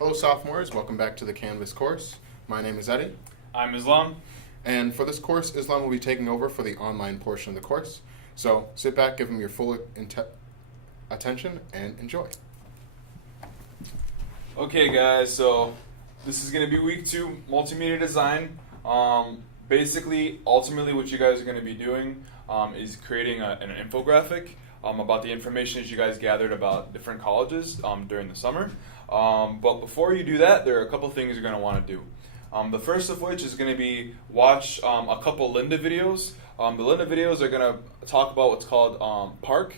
Hello sophomores, welcome back to the Canvas course. My name is Eddie, I'm Islam. and for this course, Islam will be taking over for the online portion of the course. So sit back, give him your full attention, and enjoy. Okay guys, so this is going to be week 2, multimedia design. Ultimately what you guys are going to be doing is creating an infographic about the information that you guys gathered about different colleges during the summer. But before you do that, there are a couple things you're going to want to do. The first of which is going to be watch a couple Linda videos. The Linda videos are going to talk about what's called PARC,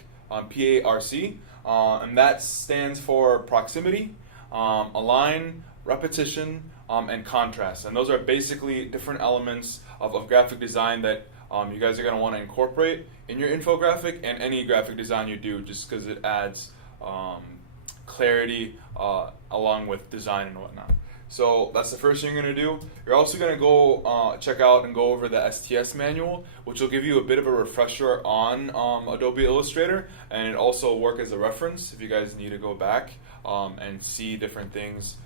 P-A-R-C, and that stands for proximity, align, repetition, and contrast. And those are basically different elements of graphic design that you guys are going to want to incorporate in your infographic and any graphic design you do, just because it adds clarity along with design and whatnot. So that's the first thing you're going to do. You're also going to go check out and go over the STS manual, which will give you a bit of a refresher on Adobe Illustrator, and it also work as a reference if you guys need to go back and see different things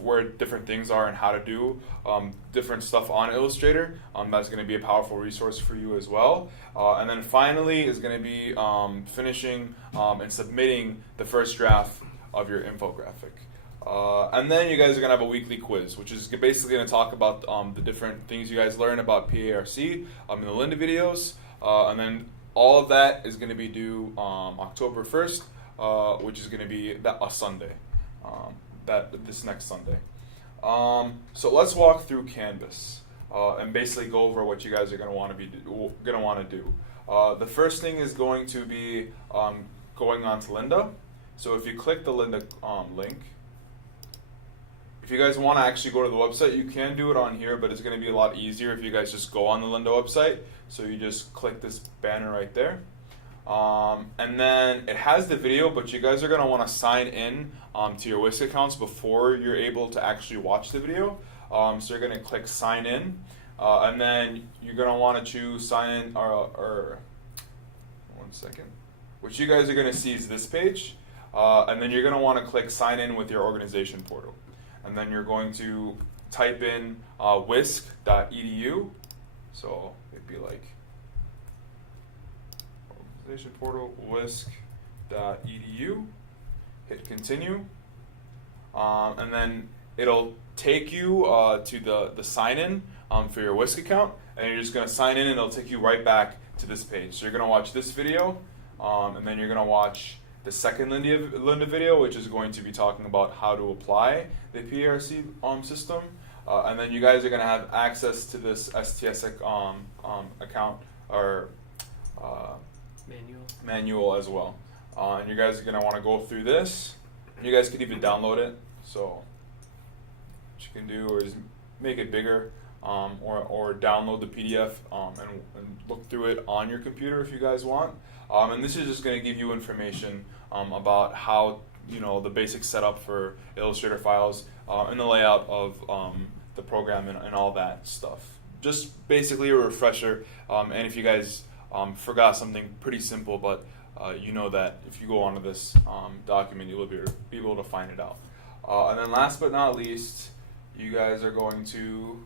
where different things are and how to do different stuff on Illustrator. That's going to be a powerful resource for you as well. And then finally is going to be finishing and submitting the first draft of your infographic. And then you guys are going to have a weekly quiz, which is basically going to talk about the different things you guys learn about PARC in the Linda videos. And then all of that is going to be due October 1st, which is going to be a Sunday. This next Sunday. So let's walk through Canvas and basically go over what you guys are going to want to do. The first thing is going to be going on to Linda. So if you click the Linda link, if you guys want to actually go to the website, you can do it on here, but it's going to be a lot easier if you guys just go on the Linda website. So you just click this banner right there. And then it has the video, but you guys are going to want to sign in to your Whisk accounts before you're able to actually watch the video. So you're going to click sign in, and then you're going to want to choose sign in, or 1 second. What you guys are going to see is this page, and then you're going to want to click sign in with your organization portal. And then you're going to type in whisk.edu. So it'd be like organization portal whisk.edu. Hit continue, and then it'll take you to the sign in for your Whisk account, and you're just going to sign in, and it'll take you right back to this page. So you're going to watch this video, and then you're going to watch the second Linda video, which is going to be talking about how to apply the PARC system, and then you guys are going to have access to this STS account or manual as well. And you guys are going to want to go through this. You guys could even download it. So what you can do is make it bigger, or download the PDF and look through it on your computer if you guys want. And this is just going to give you information about how, the basic setup for Illustrator files and the layout of the program and all that stuff. Just basically a refresher. And if you guys forgot something pretty simple, but you know that if you go onto this document, you will be able to find it out. And then last but not least, you guys are going to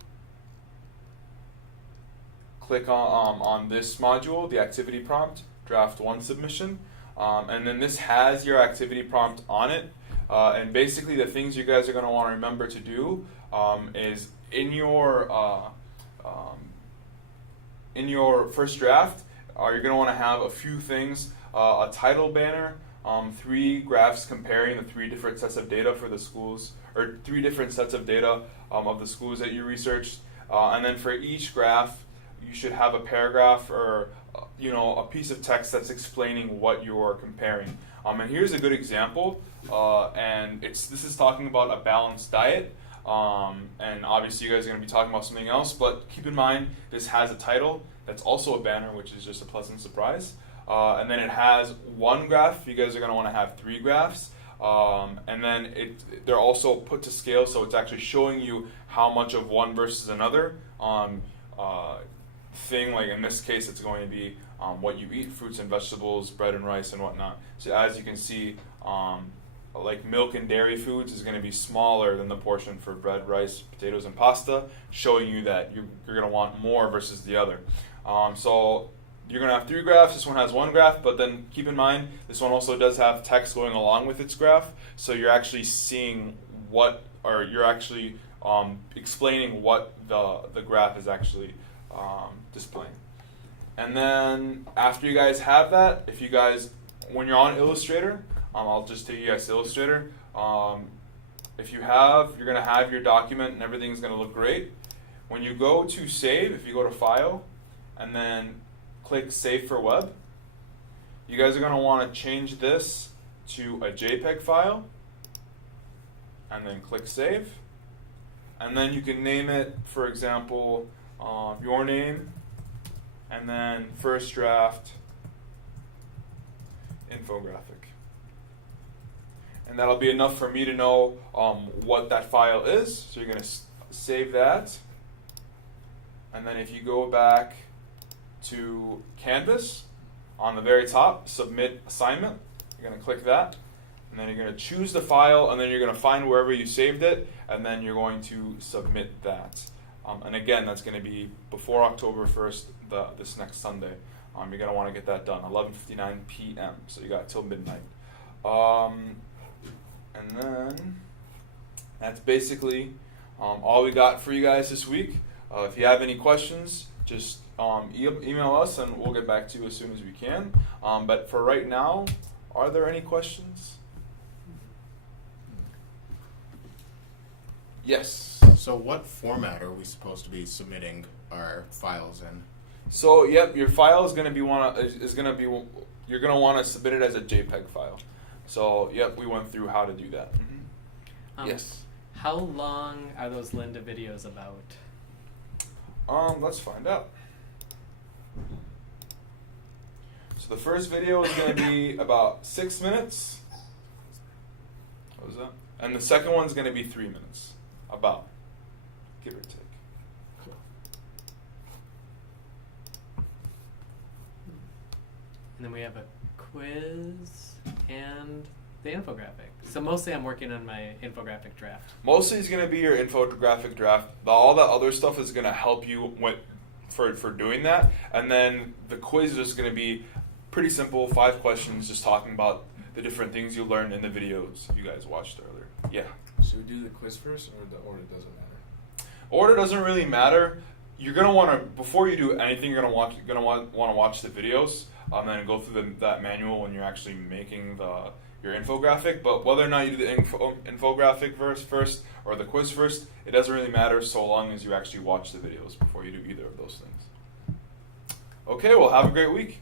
click on this module, the activity prompt, draft 1 submission. And then this has your activity prompt on it. And basically the things you guys are going to want to remember to do is in your first draft, you're going to want to have a few things. A title banner, 3 graphs comparing the 3 different sets of data for the schools, or 3 different sets of data of the schools that you researched. And then for each graph, you should have a paragraph or a piece of text that's explaining what you're comparing. And here's a good example, and this is talking about a balanced diet. And obviously you guys are going to be talking about something else, but keep in mind this has a title that's also a banner, which is just a pleasant surprise. And then it has 1 graph. You guys are going to want to have 3 graphs. And then they're also put to scale, so it's actually showing you how much of one versus another thing. Like in this case, it's going to be what you eat, fruits and vegetables, bread and rice and whatnot. So as you can see, like milk and dairy foods is going to be smaller than the portion for bread, rice, potatoes, and pasta, showing you that you're going to want more versus the other. So you're going to have 3 graphs. This one has 1 graph, but then keep in mind this one also does have text going along with its graph. So you're actually seeing you're actually explaining what the graph is actually displaying. And then after you guys have that, if you guys, when you're on Illustrator, I'll just take you guys to Illustrator. If you're going to have your document and everything's going to look great. When you go to save, if you go to File, and then click Save for Web, you guys are going to want to change this to a JPEG file, and then click Save. And then you can name it, for example, your name, and then first draft infographic. And that'll be enough for me to know what that file is. So you're going to save that. And then if you go back to Canvas, on the very top, Submit Assignment, you're going to click that. And then you're going to choose the file, and then you're going to find wherever you saved it, and then you're going to submit that. And again, that's going to be before October 1st, this next Sunday. You're going to want to get that done, 11:59 p.m. So you got till midnight. And then that's basically all we got for you guys this week. If you have any questions, just email us, and we'll get back to you as soon as we can. But for right now, are there any questions? Yes. So what format are we supposed to be submitting our files in? So yep, your file is going to be you're going to want to submit it as a JPEG file. So yep, we went through how to do that. Mm-hmm. Yes. How long are those Linda videos about? Let's find out. So the first video is going to be about 6 minutes. What was that? And the second one's going to be 3 minutes. About, give or take. And then we have a quiz and the infographic. So mostly I'm working on my infographic draft. Mostly it's going to be your infographic draft. All that other stuff is going to help you for doing that. And then the quiz is just going to be pretty simple, 5 questions, just talking about the different things you learned in the videos you guys watched earlier. Yeah. Should we do the quiz first, or the order doesn't matter? Order doesn't really matter. You're gonna want to, before you do anything, you're gonna want to watch the videos, and then go through that manual when you're actually making your infographic. But whether or not you do the infographic first or the quiz first, it doesn't really matter so long as you actually watch the videos before you do either of those things. Okay, well, have a great week.